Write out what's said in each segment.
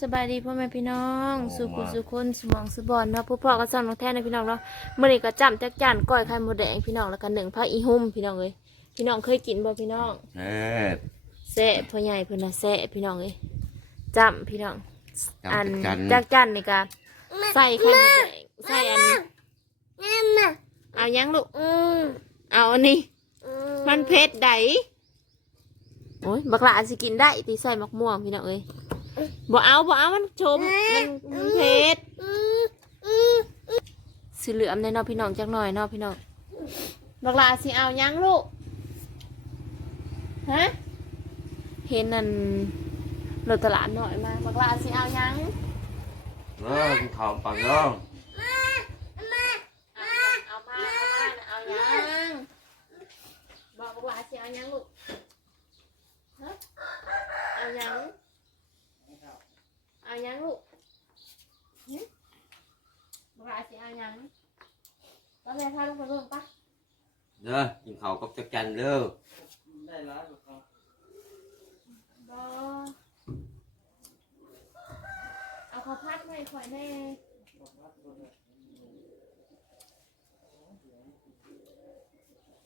สบายดีพ่อแม่พี่น้องสุขุสุคนสมองสุบอนเนาะผู้พ่อก็ซ้ำน้องแท้นะพี่น้องเนาะเมื่อนี้ก็จำแจ๊กจานก้อยไข่มดแดงพี่น้องแล้วก็หนึ่งผ้าอีหุ่มพี่น้องเอ้ยพี่น้องเคยกินบ่พี่น้องเอ๊ะแซ่พ่อใหญ่เพิ่นน่ะแซ่พี่น้องเอ้ยจำพี่น้องจำอันจันแจ๊กจันนี่ก็ใส่ไข่มดแดงใส่อันเอายังลูกเอาอันนี้มันเผ็ดไดโอ้ยบักหลาสิกินได้ตีใส่มักม่วงพี่น้องเอ้ย บ่เอาบ่เอามันชมมันมันเผ็ดสีเหลือมในเนอพี่น้องจักหน่อยเนอพี่น้องบักหลาสิเอายังลูกฮะเห็นนั่นรถตลาดหน่อยมาบักหลาสิเอายังเริ่มขอบปังน้องเอามาเอามาเอายังบอกบักหลาสิเอายังลูกฮะเอายัง เอายังลูกหึบักหลาสิเอายังตอนแรกพาลูกไปเบิ่งปะเด้อกินข้าวกับจักจันเด้อได้ร้ายกว่าเขาบอเอาข้าวผัดให้ข่อยแน่บอกว่าตัวเนี่ย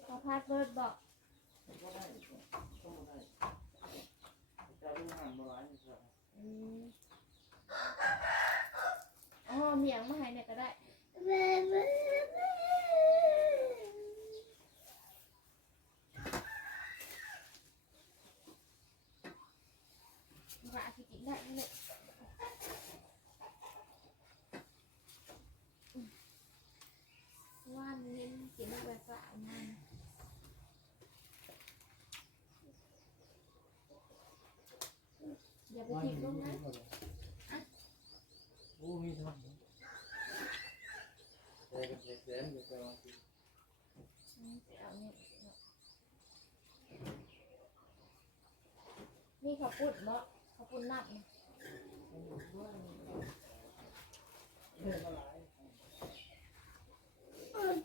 ข้าวผัดเบิดบอกก็ได้ก็ได้จะรู้หันมาร้ายนี่ครับ อืมอ๋อ เมียงมาให้เนี่ยก็ได้ว่าสิกินได้เนี่ยอืมว่านนี้กินได้แบบว่าเอามัน อย่าไป ว่า ถีบลงนะ โอ้มีทั้งแต่เป็นเด็กแสนอยู่แต่ว่า อืมไปเอาเนี่ยนี่เขาพูดเนาะเขาพูดนัก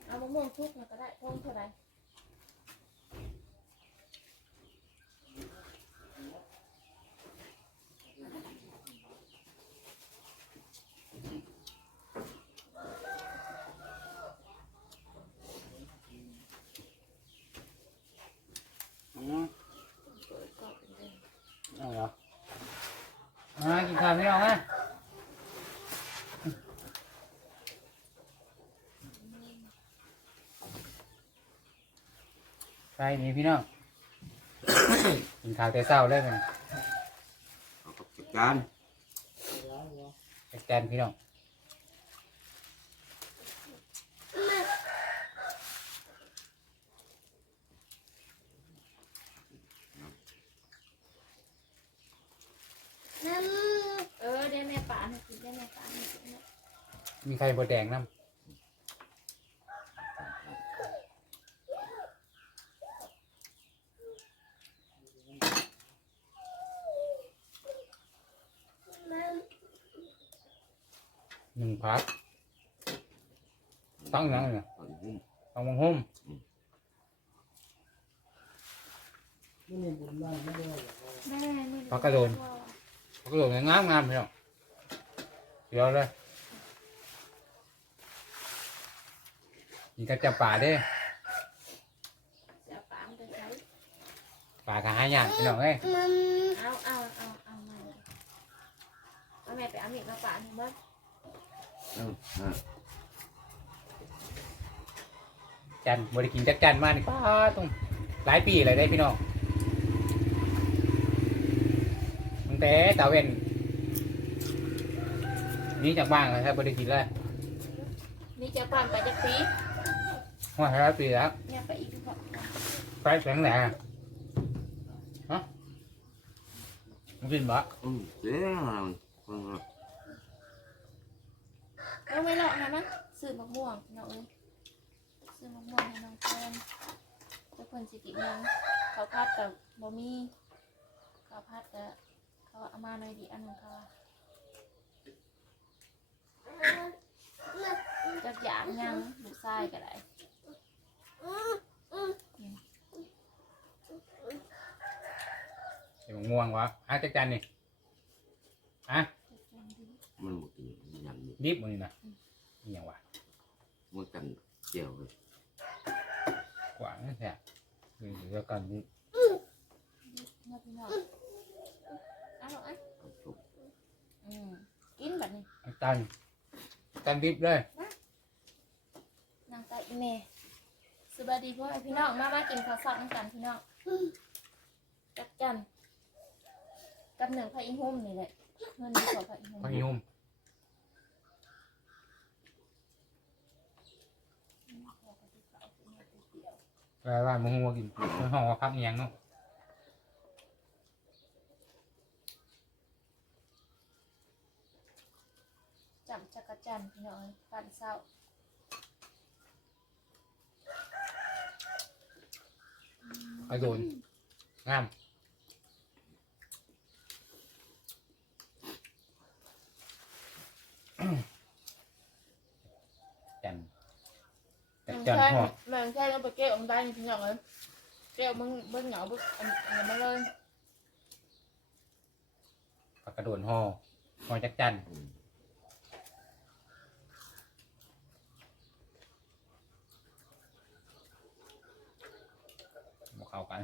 เอามะม่วงทุกมันก็ได้ท่งเท่าไรเปิดกล่องเลย เอาเหรอมากินข้าวไม่เอาไหม ไปนี่พี่น้องกินข้าวแต่เช้าเลยกันข้าวกับจักจันแกนพี่น้องเออได้แม่ป่าให้กินได้แม่ป่าให้กินนะมีใครบดแดงน้ำ หนึ่งพักต้องอยังไงเนี่ย ข้าวอีหุ่ม ต้องมังหุ่ม แม่นี่พักกระโดนพักกระโดดงามงามพี่น้องเดี๋ยวเลยนี่ก็จะป่าเด้เสียป่ามันจะใช้ป่ากะหายากพี่น้องเอ้ยเอาเอาเอาเอามาเอาแม่ไปเอามีดมาป่าหนึ่งเบิ้งเออเออจันบริกินจักจันมานี่ป้าตรงหลายปีเลยได้พี่น้องตั้ง แต่ตาเวนหนี่จากบ้านเลยครับบริกินเลยนี่จะปั่นไปจะปีว่าหลายปีแล้วเนี่ยไปอีกก่อนไปแสงแหน่ฮะมึงกินบ่อืมเจ๊เออเอาไม่หรอกนะนะซื้อมะม่วงน้องเอ้ยซื้อมะม่วงให้น้องเพิ่นเจ้าเพิ่นสิกินยังเขาวพัดกับบะมี่ข้าวพัดกับเขาเอา มาหน่อยดิอันหนึงเขาจักอยางยังลูกชายก็ได้เดี๋ยวมึงง่วงวะอะจักจันนี่อะจักดิบมันนี่นะอหย่างวะมันกันเจียวเลยกว่านั่นแหละเดี๋ยวกันนี่ มาพี่น้องเอาลูกอะเอาสุกอืมกินแบบนี้น้ำตันตันดิบเลยนางตาอีเมสวัสดีพ่อแม่พี่น้องมามากินข้าวซอยน้ำกันพี่น้องจัดกันกับหนึ่งพระอินหุ่มนี่แหละเงินดีกว่าพระอินหุ่มพักยุ่มแปลว่ามึงหัวกินมึงห้องว่าพักอหย่างเนาะ จำจักรจันทร์พี่น้องปันเศร้าไปโดนงามจันจันจันหัวแม่งแค่เราไปเก็บองได้พี่น้องเลยเก็บมึงเบิ้งเหงาบึกอันอันมาเลยปากกระโดนห่อห่อจักจันอืม บอก เข้ากัน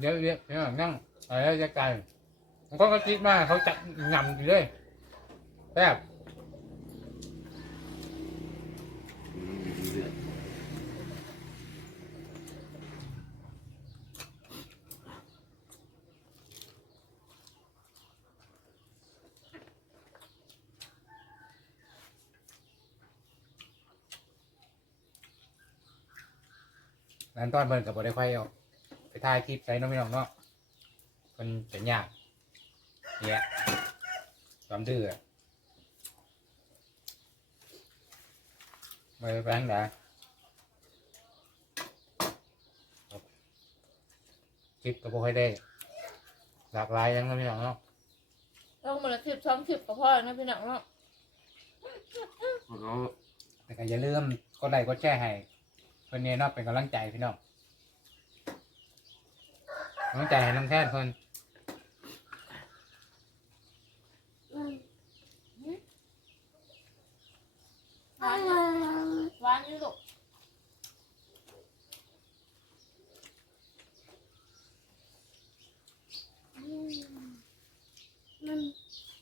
เดี๋ยวเดี๋ยวเดี๋ยวนั่งอะไรจะไกลมันก็กระจิบมากเขาจับงำอยู่เลยแซ่บ นั้นตอนเพิ่นกับบได้ค่อยเอาไปถ่ายคลิปใส่น้องพี่น้องเนาะเพิ่นจะยากเนี่ยความดื้ออะไปไปทางไหนคลิปก็บ่ค่อยได้ หลากหลายอยังน้องพี่น้องเนาะลงมาละสิบสองสิบกับพ่อนะพี่น้องเนาะเพราะเขาแต่ก็อย่าลืมกดไลค์กดแชร์ให้ เพิ่นเนี่ยเนาะเป็นกำลังใจพี่น้องกำลังใจให้น้องแท่นเพิ่นหวานหวานนี่ลูก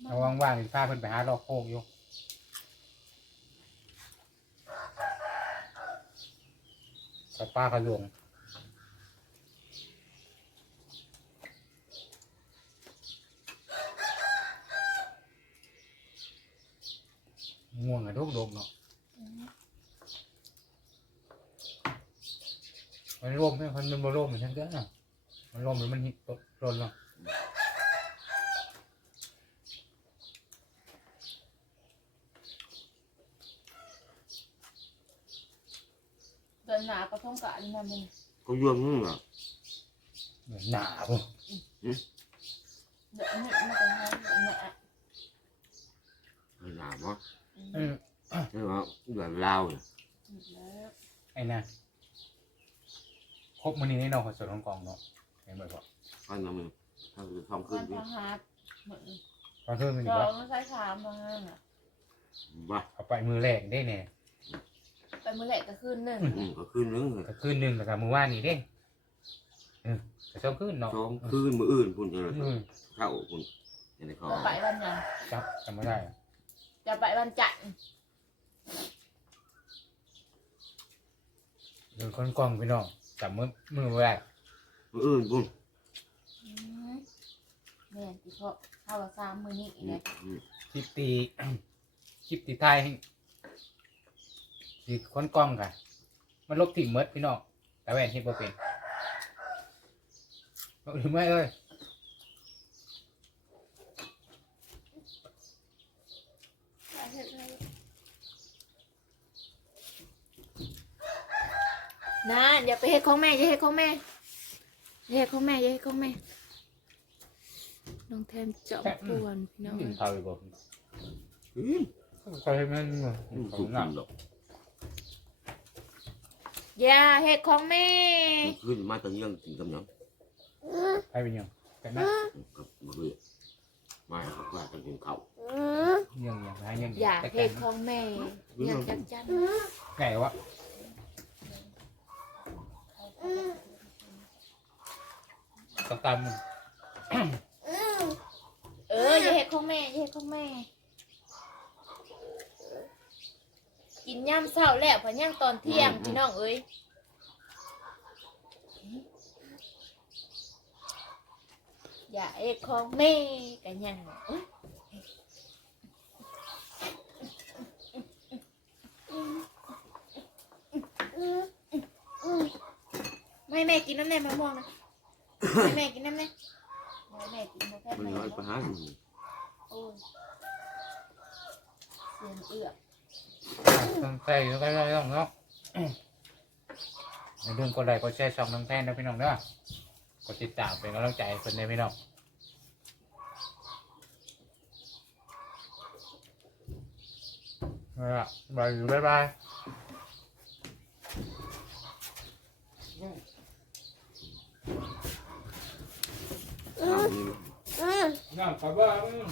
เอาว่างๆสิพาเพิ่นไปหาลอกโคกอยู่ กับป้าขะหลงง่วงอะดกดกๆเนาะมันร่มไหมมันมันร่มเหมือนฉันก็น่ะมันร่มหรือมันหิตกหล่นเนาะ เดินหนากระทงกะนี่นะมึงเขายวงมึงเหรอหนาบ่เดี๋ยวนี่มันจะให้เนี่ยไม่หนาวมั้งเออใช่ไหมเดือดลาวเนี่ยแล้วไอ้น่ะครบมันนี้แน่นอนของส่วนของกองเนาะเห็นบ่อยบอกตอนนั้นมันถ้าคือทำขึ้วันนดิพาหัสเหมือนตอนเพิ่มมันอีจกอว่างไม่ใช่ถามมาอะบ้าเอาไปมือแรกได้แน่ ไปมือแหลกก็คืนหนึ่งอืมก็ขึ้นนึงเลยก็คืนหนึ่งแล้วก็มือว่านนี่เด้เออก็เช้าคืนเนาะสองคืนมืออื่นพุ่นจะอืมเข้าพุ่นจะได้เข้าจะไปวันยังจับจำไม่ได้อะจะไปวันจันทร์เดินคนกล้องพี่น้องจับมือมือไว้ได้มืออื่นพุ่นอืมแม่นที่พ่อข้าวสามมือนี้อืเลมยอืมคลิปตี คลิปตีไทายให้ ตีคนกล้องค่ะมันลบถิ่มเมดพี่น้องแต่แหวนเฮ็ดบ่เป็นเอาหรือไม่เอ้ยนะอย่าไปเฮ็ดของแม่อย่าเฮ็ดของแม่อย่าเฮ็ดของแม่อย่าเฮ็ดของแม่น้องแทนเจาะป่วนพี่น้อง กินข้าวอยู่บ่อืมขอคอยให้มันอืมขอถูงกหนักิกนด อกอย่าเฮ็ดของแม่ ขึ้นมาตอนยังกินกำยังให้เป็นยังกันนะกับมะเขือมาครับว่ากันกินข้าวยังยังนะยังอย่าแต่เฮ็กัดนของแม่อย่าจังจันไงวะตำตเอออย่าเฮ็ดของแม่อย่าเฮ็ดของแม่ กินย่ำเช้าแล้วพะย่างตอนเที่ยงพี่น้องเอ้ยอย่าเฮ็ดของแม่กันยังเอ้ยไม่แม่กินน้ำแน่มะม่วงนะไม่แม่กินน้ำแน่ไม่แม่กินน้ำแค่มันไหนน้อยไปหาอยู่โอ้ยเสียงเอือกำ ต้องใส่ต้องใส่ต้องเนาะอย่าลืมกดไลค์กดแชร์ช่องน้องแทนนะพี่น้องเนาะกดติดตามเป็นกำลังใจให้คนในพี่น้องเอาล่ะบายบายบายข้าวนี่น้องขอบคุณ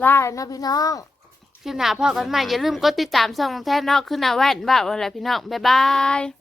ได้นะพี่น้อง คลิปหน้าพ่อกันใหม่อย่าลืมกดติดตามช่องแท้นอกขึ้นหน้าแว่นบ่าวอะไรพี่น้องบ๊ายบาย